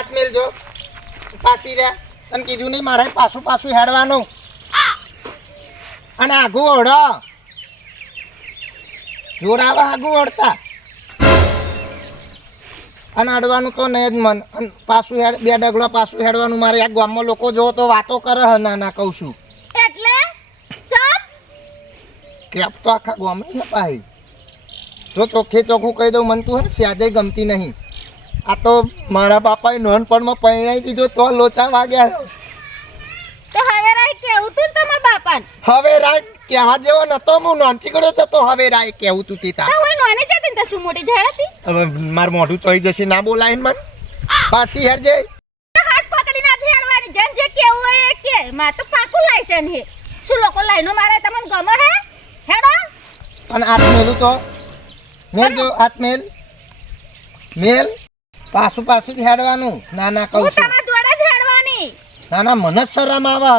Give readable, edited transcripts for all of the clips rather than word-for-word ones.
હાથ મેલજો પાછી રે તને કીધું નહીં મારે પાછું હેડવાનું અને આગું ઓઢો જોર આવે આગું ઓઢતા અને અડવાનું તો નહીં જ મન અને પાછું બે ડગલો પાછું હેડવાનું મારે આ ગામમાં લોકો જોવો તો વાતો કરે હ ના કહું છું એટલે ચપ કેપ તો આખા ગામની ને પાહી જો ચોખ્ખું કહી દઉં મન તું હે સ્યાદે ગમતી નહીં આ તો મારા બાપાએ નોનપણમાં પરણાવી દીધો તો લોચા વાગ્યા તો હવે રાય કેવું તું તમારા બાપાને હવે રાય કહેવા જેવો નતો હું નોનચી ગયો જતો હવે રાય કેવું તું તીતા તો હોય નોને જતી ને તો શું મોટી ઝાડતી હવે માર મોઢું ચોઈ જશે ના બોલાઈને મન પાછી હેરજે હાથ પકડી ના ઝાડવાની જન જે કેવું હોય એ કે માર તો પાકું લાયસન હે શું લોકો લાઈનો મારે તમને ગમે હે હેડો અને હાથ મેલું તો મેલ જો હાથ મેલ પાછું જ હેડવાનું ના કહું હું છું તમારા જોડે ઝાડવાની ના મને જ શરમ આવે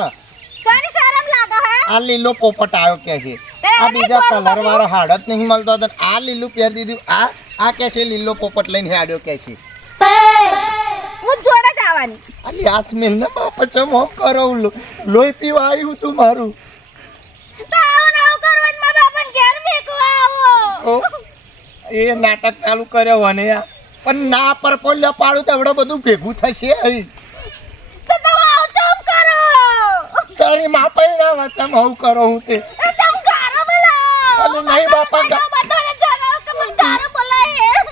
સોની શરમ લાગે હે આ લીલો પોપટ આવ્યો કે છે આ બીજા કલર વાળો હાડ જ નહીં મળતો હતો આ લીલું પહેરી દીધું આ કે છે લીલો પોપટ લઈને હેડ્યો કે છે હું જોડે જ આવવાની અલી હાથ મેલ ને બાપા ચમ હોમ કરો લોહી પીવા આવ્યું તું મારું તો આવું કરવાનું મારા બાપાને ઘેર મેકવા આવો એ નાટક ચાલુ કર્યો અને પણ ના પર પોલ્યો પાડું તો એવડો બધું ભેગું થશે તો તમે આવું ચમ કરો તારી માં પૈણા વચમ હું કરો હું તે તમ ગારો બોલાવો અલી નહીં બાપા બધાને જણાવો કે મને ગારો બોલાય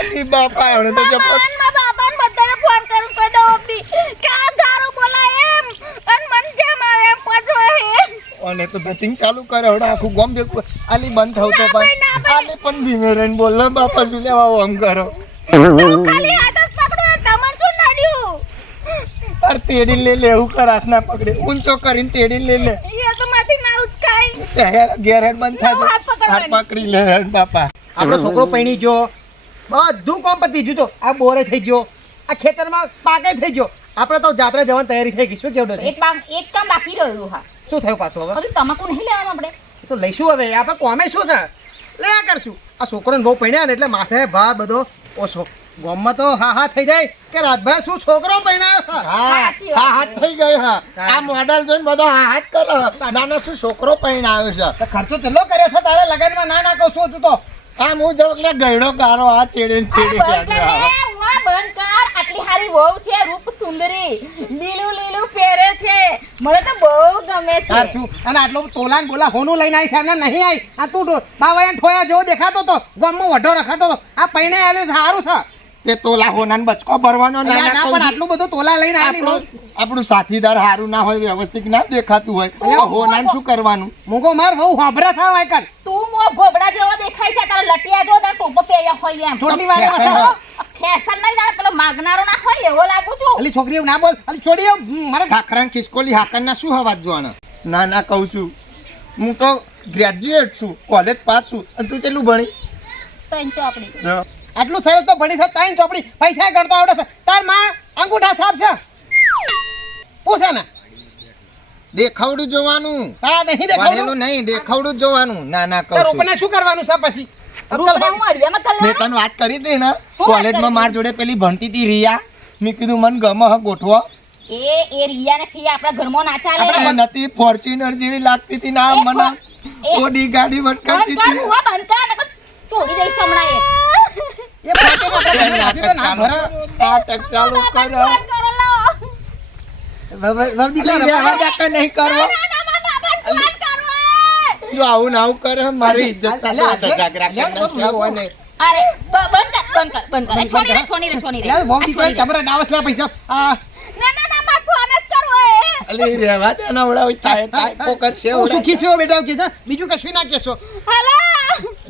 અલી બાપા એવડે તો જબર મારા બાપાને બધાને ફોન કરું કહી દો બી કે આ ગારો બોલાય એમ અને મન જેમ આવે એમ પજો હે અને તો ધતિંગ ચાલુ કરે હવે આખું ગોમ ભેગું આલી બંધ થવું તો પણ આલી પણ ધીમે રહીને બોલ ને બાપા શું લેવા આમ કરો ખાલી હાથ જ પકડો તમને શું નડ્યું અર તેડી લે એવું કર હાથ ના પકડે ઊંચો કરીને તેડી લે એ તો માથી ના ઉચકાય ઘેર હેડ બંધ થાય હાથ પકડવાની. હાથ પકડી લે હેડ બાપા આપણો છોકરો પૈણી ગયો બધું કોમ પતી ગયું તો આ બોરે થઈ ગયો આ ખેતરમાં પાકે થઈ ગયો આપણે તો જાત્રા જવાની તૈયારી થઈ ગઈ શું કેવડો છે એક કામ બાકી રહ્યું હા શું થયું પાછું હવે હજુ તમાકુ નહીં લેવાનું આપણે એ તો લઈશું હવે આપણે કોમે શું છે લયા કરશું આ છોકરોને બહુ પૈણ્યા ને એટલે માથે ભાર બધો ઓછો ગામમાં તો હા થઈ જાય કે રાતભાઈ શું છોકરો પૈણાયો છે હા થઈ ગઈ હા આ મોડલ જોઈને બધો હાથ કરે નાનો શું છોકરો પૈણાયો છે તો ખર્ચો ચલ્લો કર્યો છે તારે લગનમાં ના કહું છું તું તો આમ હું જો એટલે ગયડો ગારો આ ચેડે બંધ કર આટલી હારી વહુ છે રૂપ સુંદરી લીલું પહેરે છે મને તો બહુ ગમે છે તાર શું અને આટલો તોલાન બોલા હોનું લઈને આવી સાહેબ નહીં આવી આ તું બાવાયા ઠોયા જેવો દેખાતો તો ગામમાં વઢો રખાતો તો આ પૈણે આવેલું સારું છે તે તોલા હોનાન બચકો ભરવાનો ના પણ આટલું બધું તોલા લઈને આવેલી આપણું સાથીદાર હારું ના હોય વ્યવસ્થિત ના દેખાતું હોય તો હોનાન શું કરવાનું મૂકો માર બહુ હાંભરા સાવ આયકન તું મો ગોબડા જેવો દેખાય છે તારા લટિયા જેવો તારા ટોપો પહેર્યો હોય એમ છોકરી વાળા મસાલો ફેશન નહીં જાણે પેલો માગનારો ના હોય એવો લાગુ છું અલી છોકરીઓ ના બોલ અલી છોડીઓ મારે ખાખરાન ખિસકોલી હાકરના શું હવાજ જોવાના ના કહું છું હું તો ગ્રેજ્યુએટ છું કોલેજ પાસ છું અને તું કેટલું ભણી તો આપણી આટલું સરસ તો ભણી છે તાઈ ચોપડી પૈસા ગણતો આવડે છે તાર માં અંગૂઠા સાફ છે પૂછે ને દેખાવડું જોવાનું હા નહીં ભણેલું દેખાડું નહીં દેખાવડું જોવાનું ના કહું તાર છું ઉપને શું કરવાનું છે પછી રૂપને હું અડિયામાં મેં કલવાનું તને વાત કરી હતી ને કોલેજમાં માર જોડે પેલી ભણતી હતી રિયા મેં કીધું મન ગમે હ ગોઠવો એ રિયા ને ફી આપણા ઘરમાં ના ચાલે આપણે નથી ફોર્ચ્યુનર જેવી લાગતી હતી ના મને ઓડી ગાડી વટકારતી બંધ કર હતી હુઆ બંધ કર નકર ચોરી દઈશ હમણાં એ ફાટે આપણે નાસી તો ના ભરે નાટક ચાલુ કરો વવદી એટલે રહેવા દેતા નહીં કરો જો આવું ના આવું કરે મારી ઇજ્જત કાલે જાગરા કરના છે હોય ને અરે બંધ કર છોડી રે યાર વવદી કોઈ કેમેરા ડાવસ લે પૈસા આ ના માર ફોન જ કરવો એ અલી રહેવા દે ના ઓળા થાય પોકર છે હું સુખી છું બેટા કે છે બીજું કશું ના કહેશો હાલા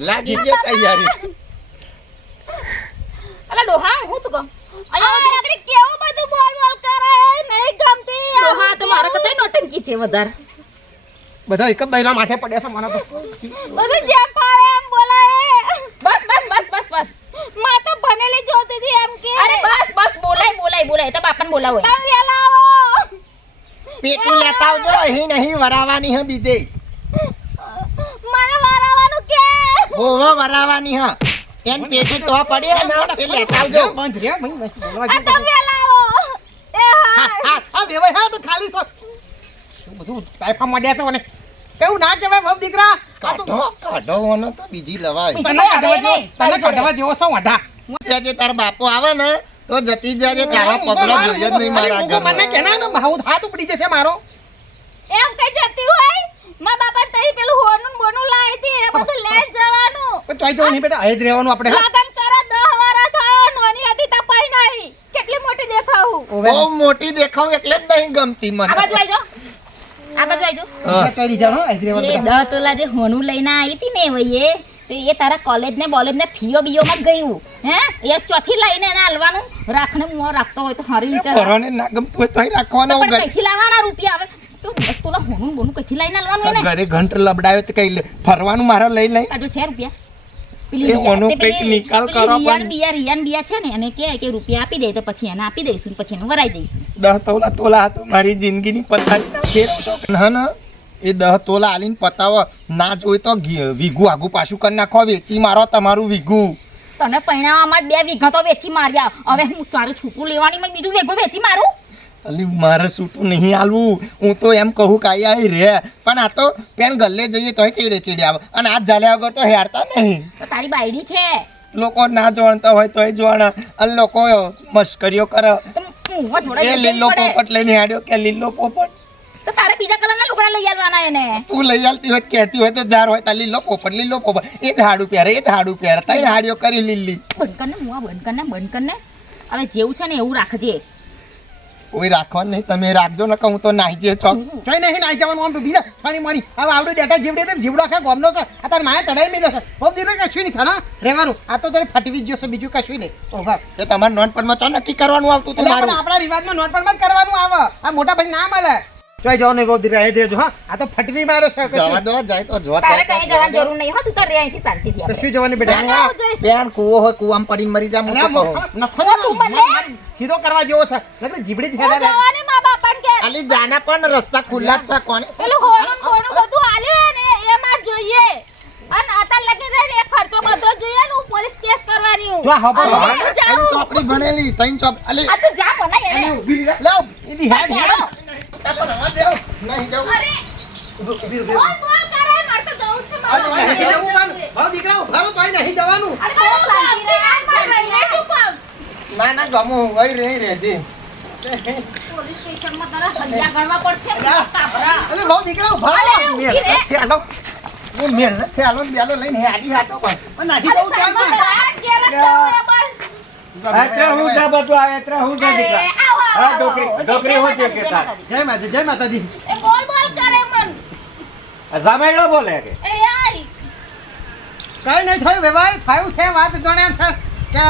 લાગી જે તૈયારી અલા ડોહા હું શું કહું અહીંયા આગળ કેવું બધું બોલ કરે નહીં ગમતી ડોહા તો મારા કતઈ નોટંકી છે વધારે બધા એક જ બૈરા માથે પડ્યા છે મને તો બધું જેમ ફાવે એમ બોલાય બસ માં તો ભણેલી જોતી હતી એમ કે અરે બસ બોલાય તો બાપાને બોલાવો તમે વેલા આવો પેટું લેતા આવજો અહીં નહીં વરાવાની હે બીજે મને વારાવાનું કે હોવા વરાવાની હે એન પેટું તો પડે ને તે લેતા આવજો બંધ રે ભાઈ આ તમે વેલા આવો આ વેવાય હા તો ખાલી શું બધું ટાઈફા માંડ્યા છે મને કેવું ના કહેવાય બાપ દીકરા આ તો કાઢવાનો તો બીજી લવાય તને કાઢવા જેવો છો વાઢા આજે તાર બાપો આવે ને તો જતી જાજે તારા પગલા જોઈએ જ નહીં મારા મને ઘરમાં. કેના ને ભાવ હાથ ઉપડી જશે મારો એમ કઈ જતી હોય મા બાપા તઈ પેલું હોનું બોનું લાવી હતી એ બધું લઈ જવાનું પણ ચોઈ જવું નહીં બેટા અહીં જ રહેવાનું આપણે હા? લગન કરે 10 વર્ષ થયો નોની હતી તપાઈ નહીં કેટલી મોટી દેખાવું ઓવે બહુ મોટી દેખાવ એટલે જ નહીં ગમતી આ મને બાજુ આવજો આ બાજુ આવજો આપણે ચોઈ નહીં જવાનું, અહીં જ રહેવાનું એ બેટા. 10 તોલા જે હોનું લઈને આવી હતી ને વઈએ એ તારા કોલેજ ને બોલેજ ને ફીઓ બીઓ માં ગયું હે એ ચોથી લઈને એને આલવાનું રાખને મુઓ રાખતો હોય તો હારી રીતે પરોને ના ગમતું હોય તોય રાખવાનો પણ ઘરે. કઈથી લાવવાના રૂપિયા આવે તું 10 તોલા હોનું બોનું કઈથી લઈને આલવાનું એને ઘરે ઘંટ લબડાયો તો કઈ ફરવાનું મારા લઈ લઈ આજો છે રૂપિયા એ ઓનો કંઈક નિકાલ કરો પણ. રિયાન બિયા છે ને એને કે રૂપિયા આપી દે તો પછી એને આપી દઈશું પછી એને વરાઈ દઈશું 10 તોલા હતો મારી જિંદગીની પથારી ના ના એ 10 તોલા આલીને પતાવો ના જોઈ તો વીઘું આગું પાછું કરી નાખો વેચી મારો તમારું વીઘું. તને પૈણામાં 2 વીઘા તો વેચી માર્યા હવે હું તારું છૂટું લેવાની મેં બીજું વેગું વેચી મારું અલી મારે સૂટું નહીં આલવું હું તો એમ કહું કે આઈ રે પણ આ તો પેન ગલ્લે જઈએ તોય ચીડે આવે અને આ ઝાલ્યા વગર તો હેરતા નહીં. તો તારી બાયડી છે લોકો ના જોણતા હોય તોય જોણા અને લોકો મસ્કરીઓ કરે તો મુંહમાં જોડાઈ એ જવું લીલો પડે. પોપટ લઈને હાડ્યો કે લીલો પોપટ તો તારે બીજા કલરના લુગડા લઈ આવવાના એને તું લઈ આવતી હોય કહેતી હોય તો જાર હોય તો લીલો પોપટ એ જ હાડું પહેરે તઈ હાડીઓ કરી લીલી બંધ કરને મુआ બંધ કરને હવે જેવું છે ને એવું રાખજે કોઈ રાખવાનું નહીં તમે રાખજો ને કહું તો નાહી જે ચોક ચોઈ નહીં નાઈ જવાનું આમ તો બીજા ફાની મારી હવે આવડું ડેટા જીવડે તો જીવડો આખા ગામનો છે આ તાર માયા ચડાઈ મેલ્યો છે બાપ દીકરા કશું નહીં થાય રહેવાનું આ તો તારે ફાટવી જ જશે બીજું કશું નહીં ઓહા તો તમારે નોનપણમાં ચા નક્કી કરવાનું આવતું એટલે તમારું આપણા રિવાજમાં નોટપણમાં જ કરવાનું આવે આ મોટા ભાઈ ના મળે ચોઈ જવાનું નહીં બાપ દીકરા અહીં જ રહેજો હા આ તો ફટવી મારો છે જવા દો જાય તો જો તારે કઈ જવાની જરૂર નહીં હો તું તારે અહીંથી શાંતિથી તો આપણે શું જવાની બેટા પેન કૂવો હોય કૂવામાં પડીને મરી જા અલ્યા, મૂકો કહો. નખો ને, સીધો કરવા જેવો છે નકર જીબડી જ હેડા જવાની મા બાપાને કે ખાલી જાના પણ રસ્તા ખુલ્લા જ છે કોને પેલું હોનું બોનું બધું આલ્યું ને એમાં જોઈએ અને આતા લગી રહીને એ ખર્ચો બધો જોઈએ ને હું પોલીસ કેસ કરવાની હું જો હા બોલો અને હા. જાઉં. તૈન ચોપડી ભણેલી તૈન ચોપ અલી આ તું જા બનાય એને લાવ એની હેડ હેડ નહીં જાઉં. અરે બોલ બોલ કરે માર તો જવું છે અરે, નહીં જવું પણ. ભાવ દીકરા ઉભા રહો, તોય નહીં જવાનું અરે થોડું શાંતિ રાખ શું કામ ના ના ગમું ગઈ રહી રહેજે પોલીસ સ્ટેશનમાં તારા હલ્યા ગણવા પડશે જા. તાપરા. અરે ભાવ દીકરા ઉભા રહો. અરે, ઊભી રહે. ખેલો એ મેલ ને ખેલો ને બેલો લઈને હાડી હાથો પર પણ નહીં જવું ચાલ પણ. આ ઘેર જ જવું એ બસ હું છે બધું આ હું છે અરે દીકરા આવો હા આવો ડોકરી હું છે કે તાર જય માતાજી એ બોલ બોલ કરે મન જમાઈડો બોલે કે એ આઈ કઈ નહીં થયું બે ભાઈ થયું છે વાત જોણે એમ છે કે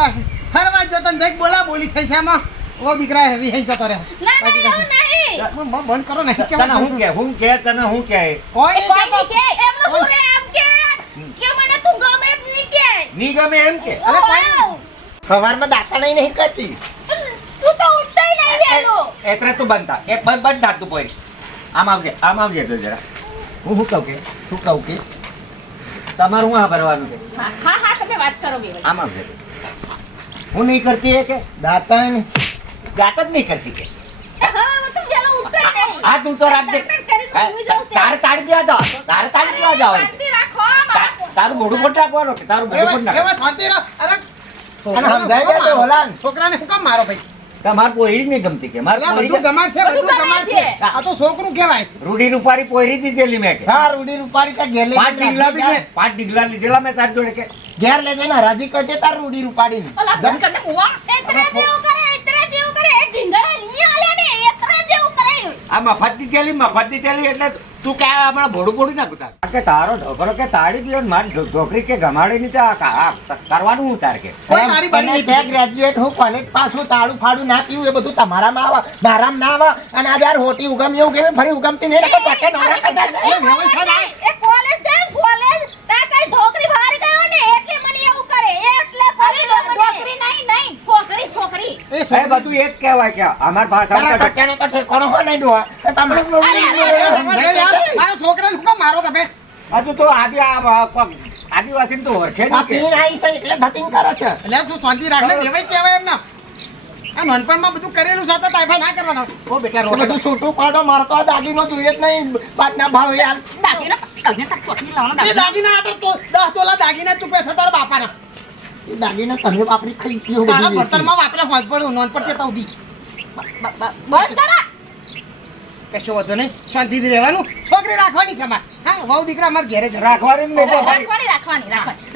ફરવા જો તને જઈક બોલા બોલી થઈ છે એમાં ઓ દીકરા રહી જતો રહે ના ના એવું નહીં બંધ કરો નહીં તને હું કે તને હું કે કોઈ એ કોઈ નહીં નહીં કે એમનું શું રે એમ કે મને તું ગમે જ નહીં કે ની ગમે એમ કે અરે કોઈ વાવ. સવારમાં દાતા નહીં કરતી તું તો ઉઠતાય નહીં વહેલો એટલે તું બનતા એક બંધ થા તું પોઈ આમ આવજે તો જરા હું કહું કે શું કહું કે તમારું હું આ ભરવાનું કે હા હા તમે વાત કરો બેન આમ આવજે હું નહીં કરતી એ કે દાતા નહીં જાત જ નહીં કરતી કે એ હવે હું તો વહેલો ઉઠતાય નહીં આ તું તો રાખજે તારે તાળી પીવા જાવ શાંતિ રાખો મારા તારું મોઢું પોટ રાખવાનું કે તારું મોઢું પોટ કેવા નાખવાનું શાંતિ રાખ અરે અને સમજાય કે તે હોલાન છોકરાને હું કામ મારો ભાઈ તમાર પોરી જ નહીં ગમતી કે મારે અલા, બધું પોરી ગમાડ છે બધું બધું ગમાડ છે ગમાડ છે. આ તો છોકરું કહેવાય રૂડી રૂપારી પોરી દીધેલી મેં કે હા રૂડી રૂપારી તા ઘેર લઈ 5 ડીગલા બી મેં 5 ડીગલા લીધેલા મેં તાર જોડે કે ઘેર લઈ જઈને હરાજી કરજે તાર રૂડી રૂપાડી અલા બંધ કરને મુआ એતરા જેવું કરે એ ઢીંગા નહીં આલે ને એતરા જેવું કરે આ મફત દીધેલી એટલે તું કે આ હમણાં ભોડું ના ગુતા કે તારો ઢોકરો કે તાળી પીવો ને મારી ઢોકરી કે ગમાડે નહીં તો આ કરવાનું હું તાર કે કોઈ તારી બારી નહીં બે ગ્રેજ્યુએટ હું કોલેજ પાસ હું તાળું ફાડું ના પીવું એ બધું તમારામાં આવે મારામાં ના આવે અને આ યાર હોટી ઉગમ એવું કે ફરી ઉગમતી નહીં એટલે પેકે નવરા કરતા છે. એ વ્યવસ્થા ના એ કોલેજ ગયો કોલેજ તા કઈ ઢોકરી ભારી ગયો ને એટલે મને એવું કરે એટલે ફરી ગયો મને છોકરી નહીં છોકરી એ એ બધું એ જ કહેવાય કે અમાર તારા ભાષા ટક્યાનો તો છે કોનો હોય નહીં ડોહા એ તમારે મારા છોકરાને શું કામ મારો તમે હજુ તો આદિવાસી તો ઓળખે આ નહીં કે પીણ આવી છે એટલે ધતિંગ કરે છે એટલે શું શાંતિ રાખને દેવાય કહેવાય એમ ના આ નાનપણમાં બધું કરેલું છે તો તાયફા ના કરવાના. ઓ બેટા તો રોટલા બધું છૂટું પાડો, મારે તો આ દાગીનો જોઈએ જ નહીં પાટના ભાવ યાર. દાગીના પકડીને તાર ચોટલી લાવવાનો એ દાગીના આટો તો 10 તોલા દાગીના ચૂપે છે તારા બાપાના. એ દાગીના તમે વાપરી ખાઈ ગયો તારા બધી ભણતરમાં વાપરે હોજ પડું નાનપણ કેતા ઉધી. બસ તારા કશો વાંધો નહીં, શાંતિથી રહેવાનું. છોકરી રાખવાની છે અમારે. હા, વહુ દીકરા અમારે ઘેરે જ રાખવાની જ નહીં.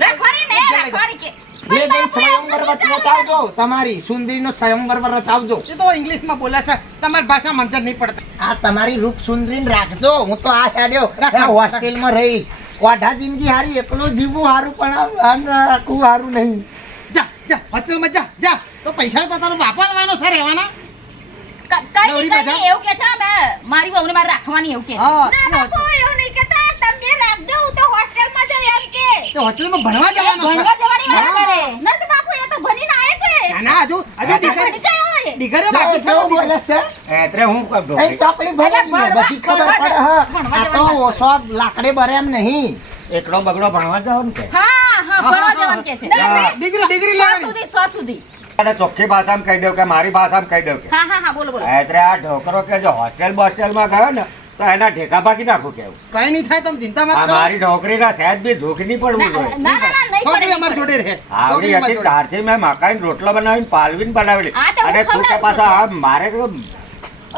રાખવાની કે જે જઈ સ્વયંવર રચાવજો, તમારી સુંદરીનો સ્વયંવર રચાવજો. એ તો ઇંગ્લિશમાં બોલે છે, તમારી ભાષામાં સમજણ નહીં પડતા. આ તમારી રૂપ સુંદરીને રાખજો. હું તો આ હેડ્યો આ હોસ્ટેલમાં રહીશ. વાઢા જિંદગી હારી, એકલો જીવવું હારું, પણ આ રાખવું હારું નહીં. જા જા હોસ્ટેલમાં જા જા. તો પૈસા તો તારો બાપા લેવાનો છે રહેવાના. કઈ એવું કે છે ને મારી વહુને મારે રાખવાની એવું કે છે. હા, ના બાપુ એવું નહીં કહેતા, તમે રાખજો, હું તો હોસ્ટેલમાં જઈ એમ કે. તો હોસ્ટેલમાં ભણવા જવાનો છે. ભણવા જવાની વાત કરે. ના તો બાપુ એ તો ભણીને આયો કે. ના ના, હજુ ભણી ગયો એ. દીકરીઓ જો બાકી છે. કેવું બોલે છે? એટલે હું કર દઉં. એ ચોપડી ભણેલી ને બધી ખબર પડે. હા, આ તો ઓછો લાકડે ભરે એમ નહીં. એકડો બગડો ભણવા જાવ ને કે હા ભણવા જવાનું કે છે. ડિગ્રી લેવાની. 100 સુધી અને ચોખ્ખી ભાષામાં કહી દઉં કે મારી ભાષામાં કહી દઉં કે હા બોલો એટલે આ ઢોકરો કે જો હોસ્ટેલમાં ગયો ને તો એના ઢેકા ભાગી નાખું કેવું. કઈ નહીં થાય, તમે ચિંતા મત આ કરો. મારી નોકરીના સહેજ બી દુઃખ નહીં પડવું જોઈએ. ના નહીં છોકરી પડે, અમારી જોડે રહે. આવડી છોકરી અમારી હતી જોડે. ત્યારથી મેં મકાઈ રોટલો બનાવીને પાલવીને બનાવેલી આ તો હું અને તું કે ખવડાવું પાછા આ મારે તો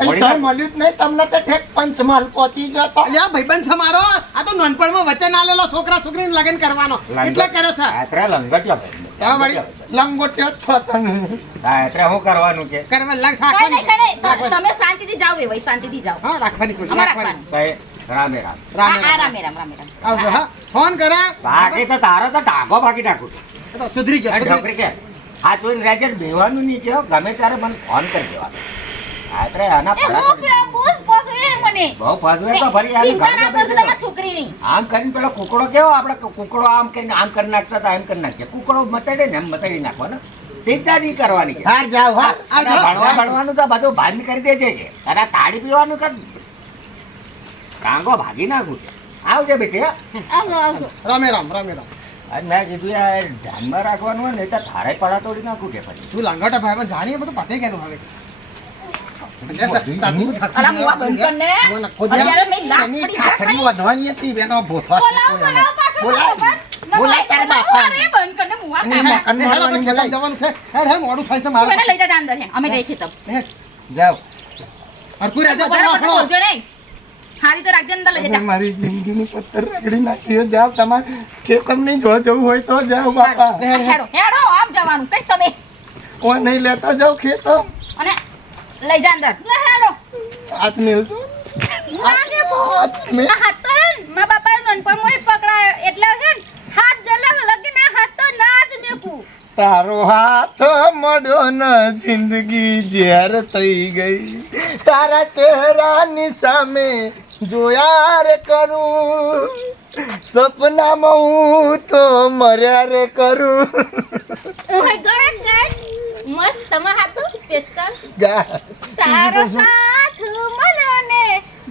અહીં ચાલ મળ્યું જ નહીં તમને તો ઠેક પંચમહાલ પહોંચી જતો. અલ્યા ભાઈબંધ છે મારો. આ તો નાનપણમાં વચન આલેલો છોકરા છોકરીને લગ્ન કરવાનો એટલે કરે છે. આત્રે લંગટ્યો ભાઈ. ક્યાં વળી? લંગોટ્યો જ છો તમે. હા, એટલે હું કરવાનું કે કરવા લાગ કઈ નહીં રાખવાની. તમે શાંતિથી જાઓ એ ભાઈ શાંતિથી જાઓ હા, રાખવાની છોકરી, અમારે રાખવાની. રાખવાની. કઈ રામે રામ. રામે હા, રામે. રામે રામ. આવજો હા. ફોન કરે. બાકી તો તારો તો ટાંગો ભાગી નાખું છું. એ તો સુધરી ગયા, આ સુધરી ઢોકરી કે આ જોઈને રાજ્ય બેવાનું નહીં કેવો ગમે ત્યારે મને ફોન કરી દેવાનો. આત્રે આના એ પડા હું કરી પૂછ પૂછવે મને. બહુ ફાજવે તો ફરી આની ચિંતા ના ઘરે કરશો બેસી તમારી છોકરીની. આમ કરીને પેલો કુકડો કેવો આપણે કુકડો આમ કરીને આમ કરી નાખતા હતા એમ કરી નાખીએ. કુકડો મચાડે ને એમ મચાડી નાખવાનો. સીધા નહીં કરવાની કે હાર જાવ હાર. અને ભણવાનું તો બધું બંધ કરી દેજે કે અને આ તાળી પીવાનું કર ટાંગો ભાગી નાખું છે. આવજે બેટી હા. આવજો આવજો. રામે રામ રામે રામ. અને મેં કીધું યાર ધ્યાનમાં રાખવાનું હોય ને તો થારે પડા તોડી નાખું કે પછી તું લાંગોટા ભાઈ જાણીએ બધું પતે ગયેલું હવે. અલા મુવા બંધ કર ને. અત્યારે મેં લાખ એની પડી છાછડી વધવાની હતી, બેનો ભોથો બોલાવો બોલાવો પાછો બોલાય. બોલાવો. બોલાય તારા બાપા. અરે બંધ કર ને મુવા એની કાકા. મકાન મારવાની બોલાય. જવાનું છે. હેડ હેડ મોડું થાય છે તું એને મારું. લઈ જા અંદર હે અમે જઈએ છીએ તબ. હેડ. જાવ. હરખું રહેજે પણ વધારે વાપરો. બોલજો નહીં. હારી તો રાખજો ને અંદર લઈ તમે જા. મારી જિંદગીની પથ્થર રગડી નાખી. જાવ તમારે ખેતમને જો જવું હોય તો જાઓ બાપા. હેડો હેડો આમ જવાનું કઈ તમે કોઈ નહીં લેતા જાવ ખેતો. અને લઈ જા અંદર. લે હેડો. હાથ મેલજો. લાગે બહુ. હાથ મેલ. આ હાથ તો હે ને, મારા બાપાએ નાનપણમાં ય પકડાયો એટલે હે ને, હાથ જલાવ લગીને આ હાથ તો ના જ મેકું. તારો હાથ મળ્યો ને જિંદગી ઝેર થઈ ગઈ. તારા ચહેરાની સામે જોયા રે કરું, સપનામાં હું તો મર્યા રે કરું. ઓય ગયે ગયે. મસ્ત તમારા હાથ તો સ્પેશિયલ. ગા. તારો સાથ મળ્યો ને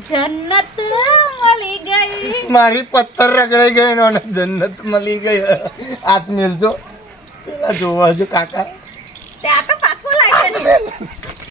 જન્નત મળી ગઈ. મારી પથ્થર રગડાઈ ગઈ ને જન્નત મળી ગઈ. હાથ મેલજો. પેલા જોવા જો કાકા.